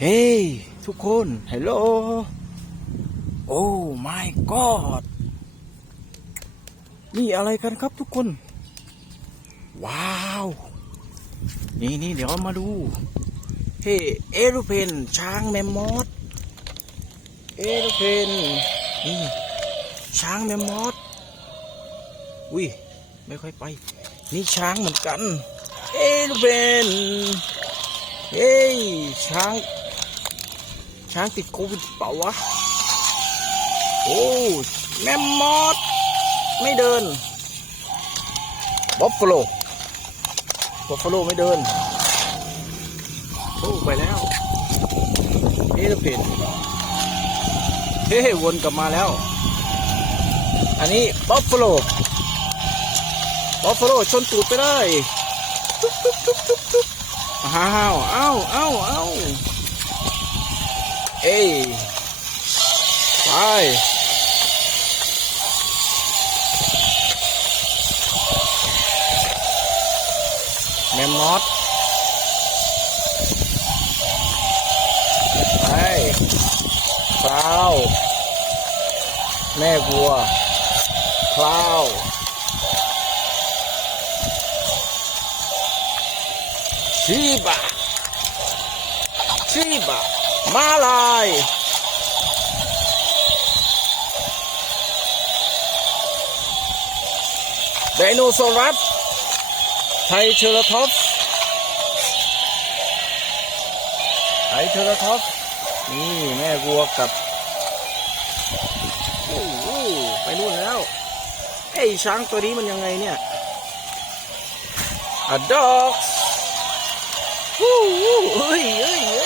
เฮ้ยทุกคนฮัลโหลโอ้ my god นี่อะไรกันครับทุกคน ว้าว นี่นี่เดี๋ยวมาดู เฮ้เอโรเพนช้างแมมมอสเอโรเพนนี่ช้างแมมมอสอุ้ยไม่ค่อยไป นี่ช้างเหมือนกัน เอโรเพนเฮ้ยช้าง ช้างติดโควิดเปล่าวะ โอ้แมมมอสไม่เดินบ๊อบฟโลบ๊อบฟโลไม่เดิน โอ้ไปแล้วเอโรเพนเฮ้วนกลับมาแล้ว อันนี้บ๊อบฟโลบ๊อบฟโลชนตูดไปเลยตุ๊บตุ๊บตุ๊บตุ๊บตุ๊บอ้าวเอ้าเอ้าเอ้า เอ้ยไปแมมมอสไปคลาวแม่วัวคลาวชีบะชีบะ มาลายไดโนเสารัสไทเชอราทอปไทเชอราทอปนี่แม่วัวกับ โอ้โหไปนู่นแล้วไอ้ช้างตัวนี้มันยังไงเนี่ยอะด็อกฮู้ฮู้เฮ้ยเฮ้ยเฮ้ยเฮ้ย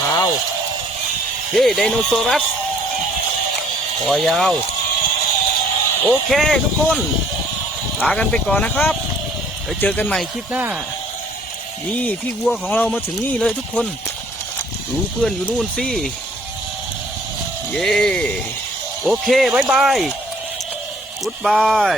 เอาเท้าเฮ้ยไดโนเสารัสคอยาว โอเคทุกคนลากันไปก่อนนะครับไปเจอกันใหม่คลิปหน้า นี่พี่วัวของเรามาถึงนี่เลยทุกคนดูเพื่อนอยู่นู่นสิ เย่โอเคบายบายกุดบาย